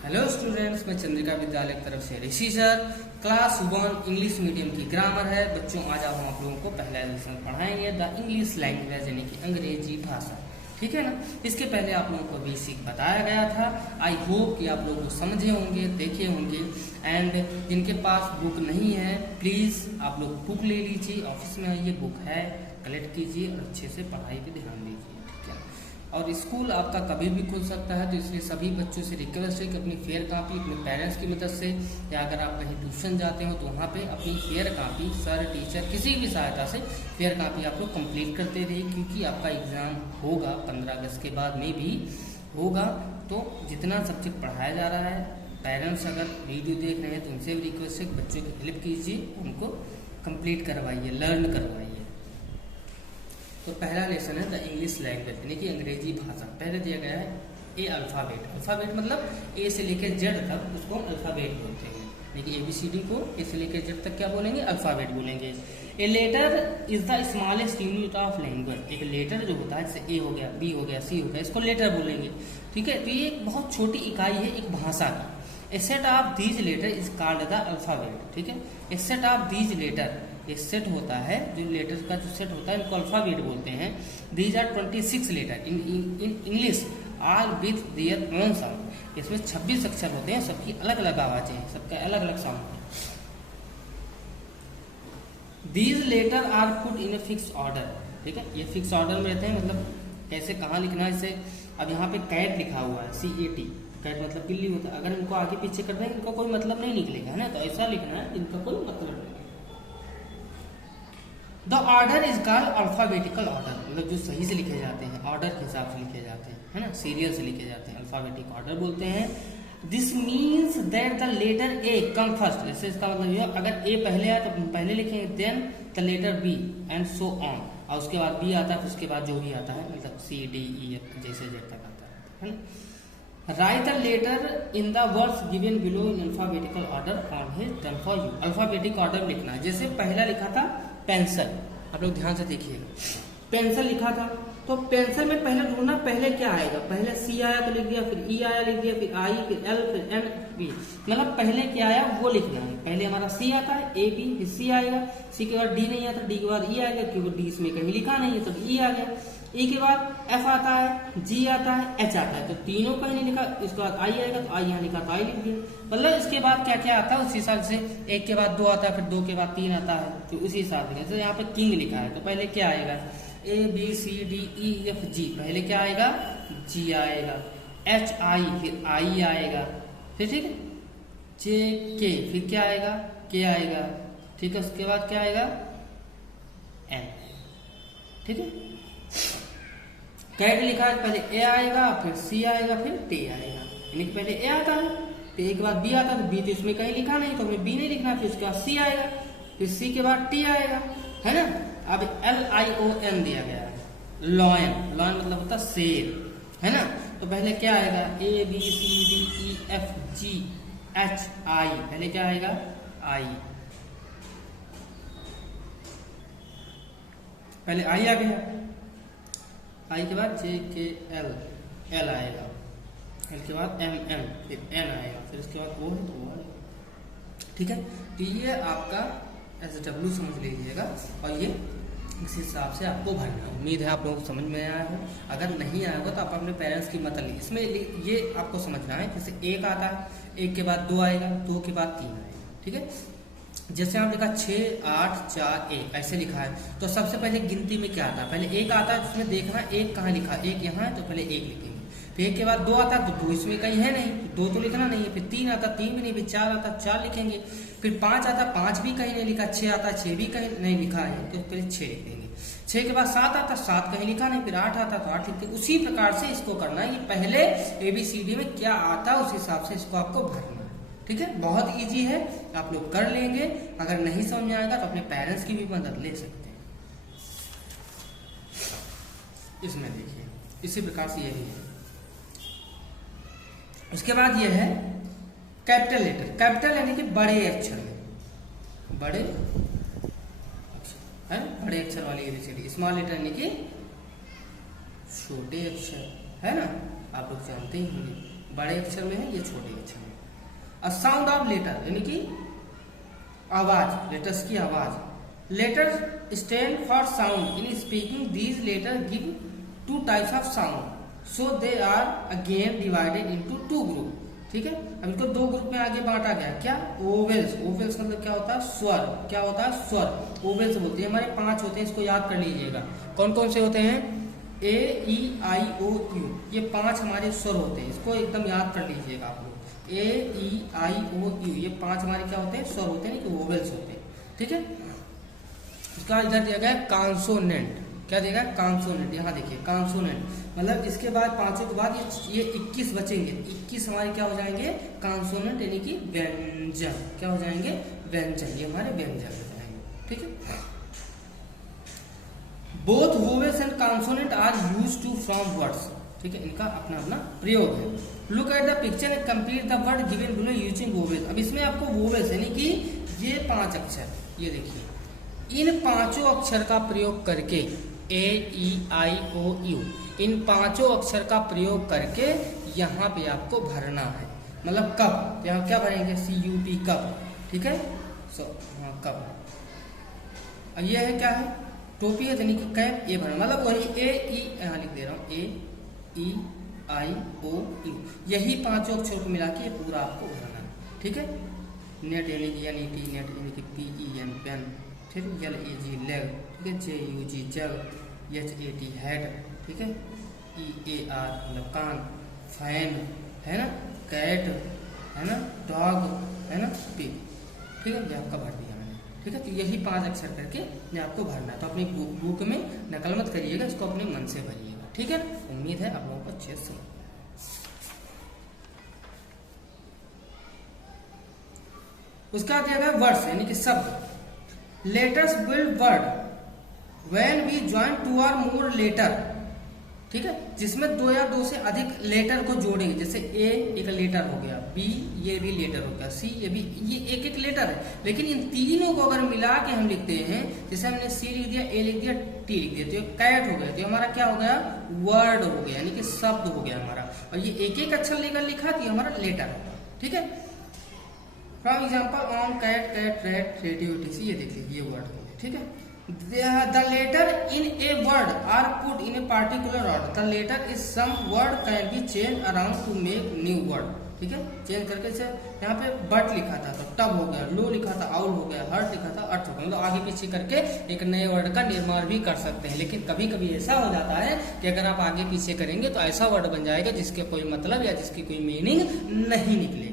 Hello students, मैं चंद्रिका विद्यालय की तरफ से ऋषि सर। क्लास 1 इंग्लिश मीडियम की ग्रामर है। बच्चों, आज हम आप लोगों को पहला लेसन पढ़ाएंगे द इंग्लिश लैंग्वेज, यानी कि अंग्रेजी भाषा। ठीक है ना। इसके पहले आप लोगों को बेसिक बताया गया था। आई होप कि आप लोग समझे होंगे, देखे होंगे। एंड जिनके पास बुक नहीं है, प्लीज आप लोग बुक ले लीजिए, ऑफिस में आइए, बुक है, कलेक्ट कीजिए और अच्छे से पढ़ाई पे ध्यान दीजिए। ठीक है। और स्कूल आपका कभी भी खुल सकता है, तो इसलिए सभी बच्चों से रिक्वेस्ट है कि अपनी फेयर कापी अपने पेरेंट्स की मदद से, या अगर आप कहीं ट्यूशन जाते हो तो वहाँ पे अपनी फेयर कापी सर, टीचर, किसी भी सहायता से फेयर कापी आप लोग कंप्लीट करते रहिए, क्योंकि आपका एग्जाम होगा 15 अगस्त के बाद में भी होगा। तो जितना सब्जेक्ट पढ़ाया जा रहा है, पेरेंट्स अगर वीडियो देख रहे हैं तो उनसे भी रिक्वेस्ट है कि बच्चों की हेल्प कीजिए, उनको कंप्लीट करवाइए, लर्न करवाइए। तो पहला लेसन है द इंग्लिश लैंग्वेज, यानी कि अंग्रेजी भाषा। पहले दिया गया है ए अल्फाबेट। अल्फाबेट मतलब ए से लेकर जेड तक, उसको हम अल्फाबेट बोलते हैं। यानी कि ABCD को ए से लेकर जेड तक क्या बोलेंगे? अल्फाबेट बोलेंगे। A letter is the smallest unit of language. एक लेटर जो होता है, जैसे ए हो गया, बी हो गया, सी हो गया, इसको लेटर बोलेंगे। ठीक है। तो ये एक बहुत छोटी इकाई है एक भाषा की। A set of these letter is called the alphabet. ठीक है। A set of these letter, एक सेट होता है, जो लेटर्स का जो सेट होता है इनको अल्फाबेट बोलते हैं। These are 26 letter in English all with their own sound. इसमें 26 अक्षर होते हैं, सबकी अलग अलग आवाजें हैं, सबका अलग अलग साउंड है। These letter are put in a fix order. ठीक है। ये फिक्स ऑर्डर में रहते हैं, मतलब कैसे कहाँ लिखना है। जैसे अब यहाँ पे कैट लिखा हुआ है, CAT, कैट मतलब बिल्ली होता है। अगर इनको आगे पीछे कर देंगे इनका कोई मतलब नहीं निकलेगा, है ना। तो ऐसा लिखना है, इनका कोई मतलब नहीं। The order is called alphabetical order, मतलब जो सही से लिखे जाते हैं, ऑर्डर के हिसाब से लिखे जाते हैं, है ना, सीरियल से लिखे जाते हैं, अल्फाबेटिक ऑर्डर बोलते हैं। This means that the letter A come first. जैसे इसका मतलब ये, अगर ए पहले आए तो पहले लिखेंगे, then the letter B and so on, और उसके बाद बी आता है, उसके बाद जो भी आता है, मतलब C-D-E-F जैसे जेड तक आता है ना। Write the letter in the words given below in alphabetical order on his turn for you. Alphabetic order में लिखना है। जैसे पहला लिखा था पेंसिल, आप लोग ध्यान से देखिएगा, पेंसिल लिखा था, तो पेंसिल में पहले ढूंढना, पहले क्या आएगा। पहले C आया तो लिख दिया, फिर E आया लिख दिया, फिर I, फिर L, फिर N, B, मतलब पहले क्या आया वो लिखना है। पहले हमारा C आता है, A, B, फिर C आएगा, C के बाद D नहीं आता, D के बाद E आएगा, क्योंकि D इसमें कहीं लिखा नहीं है, तो E आ गया। E के बाद F आता है, G आता है, H आता है, तो तीनों कहीं नहीं लिखा। इसके बाद I आएगा, तो I यहाँ लिखा तो I लिख दिया। मतलब इसके बाद क्या क्या आता है उसी हिसाब से, एक के बाद 2 आता है, फिर 2 के बाद 3 आता है, तो उसी हिसाब से। जैसे यहाँ पे किंग लिखा है, तो पहले क्या आएगा? ABCDEF G, पहले क्या आएगा? G आएगा, HI, फिर I आएगा, फिर ठीक है, JK, फिर क्या आएगा? K आएगा, ठीक है। उसके बाद क्या आएगा? N, ठीक है। कैट लिखा है, पहले A आएगा, फिर C आएगा, फिर T आएगा, यानी कि पहले A आता है, फिर A के बाद B आता है, तो B तो इसमें कहीं लिखा नहीं, तो हमें B नहीं लिखना, फिर उसके बाद C आएगा, फिर C के बाद T आएगा, है ना। अब LION दिया गया है, लॉयन, लॉयन मतलब होता है शेर, है ना। तो पहले क्या आएगा? ABCDEFGHI, पहले क्या आएगा? I, पहले I आ गया, I के बाद JKL, L आएगा, L के बाद MM, फिर N आएगा, फिर उसके बाद O है तो O आएगा। ठीक है। तो ये आपका SW समझ लीजिएगा, और ये इस हिसाब से आपको भरना है। उम्मीद है आप लोगों को समझ में आया हो। अगर नहीं आया हो तो आप अपने पेरेंट्स की मदद लीजिए। इसमें ये आपको समझना है, जैसे 1 आता है, 1 के बाद 2 आएगा, 2 के बाद 3 आएगा, ठीक है। जैसे आप लिखा 6, 8, 4, 1, ऐसे लिखा है, तो सबसे पहले गिनती में क्या आता है? पहले 1 आता है, जिसमें देखना 1 कहाँ लिखा, 1 यहाँ है, तो पहले 1 लिखेंगे। फिर 1 के बाद 2 आता है, तो 2 इसमें कहीं है नहीं, 2 तो लिखना नहीं है। फिर 3 आता, 3 भी नहीं, फिर 4 आता, 4 लिखेंगे। फिर 5 आता, 5 भी कहीं नहीं लिखा, 6 आता, 6 भी कहीं नहीं लिखा है, तो पहले 6 लिख देंगे। 6 के बाद 7 आता, 7 कहीं लिखा नहीं, फिर 8 आता, तो 8 लिखते। उसी प्रकार से इसको करना है। ये पहले ABCD में क्या आता है उस हिसाब से इसको आपको भरना है, ठीक है। बहुत इजी है, आप लोग कर लेंगे। अगर नहीं समझ में आएगा तो अपने पेरेंट्स की भी मदद ले सकते हैं। इसमें देखिए, इसी प्रकार से ये भी है। उसके बाद ये है कैपिटल लेटर। कैपिटल यानी कि बड़े अक्षर, बड़े अक्षर है, बड़े अक्षर वाली ABCD। स्मॉल लेटर यानी कि छोटे अक्षर, है ना, आप लोग जानते ही होंगे। बड़े अक्षर में है, ये छोटे अक्षर में। अ साउंड ऑफ लेटर यानी कि आवाज, लेटर्स की आवाज। Letter stand for sound in speaking, these letter give two types of sound, so they are again divided into two group. ठीक है, अब इनको दो ग्रुप में आगे बांटा गया। क्या? ओवेल्स। ओवेल्स मतलब क्या होता है? स्वर। क्या होता है? स्वर। ओवेल्स बोलते हैं। हमारे 5 होते हैं, इसको याद कर लीजिएगा। कौन कौन से होते हैं? ए, ई, आई, ओ, यू, ये 5 हमारे स्वर होते हैं, इसको एकदम याद कर लीजिएगा आप लोग। ए, ई, आई, ओ, यू, ये 5 हमारे क्या होते हैं? स्वर होते हैं, कि ओवेल्स होते हैं। ठीक है, इसका इधर दिया गया कॉन्सोनेंट। क्या देगा? कॉन्सोनेंट। यहाँ देखिए कॉन्सोनेंट मतलब इसके बाद 5 के बाद ये 21 बचेंगे। 21 हमारे क्या हो जाएंगे? कॉन्सोनेंट यानी कि व्यंजन। क्या हो जाएंगे? व्यंजन। ये हमारे व्यंजन हो जाएंगे। ठीक है, both vowels and consonant are used to form words. ठीक है, इनका अपना अपना प्रयोग है। Look at the picture and complete the word given below using vowels. अब इसमें आपको वोवेल्स यानी कि ये 5 अक्षर, ये देखिए, इन 5 अक्षर का प्रयोग करके ए, ई, आई, ओ, यू, इन 5 अक्षर का प्रयोग करके यहाँ पे आपको भरना है। मतलब कब, यहाँ क्या भरेंगे? CUP, कब। ठीक है, हाँ कब। अब ये है क्या है? टोपी है यानी कि कैप, ये भरना। मतलब वही ए, ई, यहाँ लिख दे रहा हूँ, ए, ई, आई, ओ, यू, यही 5 अक्षर को मिला के ये पूरा आपको भरना है। ठीक है, नेट यानी कि NET, नेट यानी कि PEN, पेन। ठीक है, LEG, लेग। ठीक है, JUG, जग। HAT, head. ठीक है, EAR मतलब कान। फैन है ना, कैट है ना, डॉग है ना, पिग। ठीक है, ये आपका भर दिया मैंने। ठीक है, तो यही 5 अक्षर करके ये आपको भरना है। तो अपनी बुक में नकल मत करिएगा, इसको अपने मन से भरिएगा। ठीक है, उम्मीद है आप लोगों को अच्छे से। उसका दिया गया वर्ड्स यानी कि शब्द। Letters build word when we join 2 or more letter. ठीक है, जिसमें 2 या 2 से अधिक लेटर को जोड़ेंगे। जैसे ए एक लेटर हो गया, बी ये भी लेटर हो गया, सी ये भी, ये एक एक लेटर है। लेकिन इन तीनों को अगर मिला के हम लिखते हैं, जैसे हमने सी लिख दिया, ए लिख दिया, टी लिख दिया, तो कैट हो गया, तो हमारा क्या हो गया? वर्ड हो गया, यानी कि शब्द हो गया हमारा। और ये एक एक अक्षर लेकर लिखा तो हमारा लेटर होगा। ठीक है, for example on, cat, cat, rat, radio, ये देख लीजिए, ये वर्ड हो गया। ठीक है, the letter in a word are put in a particular order. The letter is some word can be changed around to make new word. ठीक है, चेंज करके से यहाँ पे बट लिखा था तो टब हो गया, लो लिखा था आउल हो गया, हर्ट लिखा था अर्थ हो गया। मतलब आगे पीछे करके एक नए वर्ड का निर्माण भी कर सकते हैं। लेकिन कभी कभी ऐसा हो जाता है कि अगर आप आगे पीछे करेंगे तो ऐसा वर्ड बन जाएगा जिसके कोई मतलब या जिसकी कोई मीनिंग नहीं निकलेगा।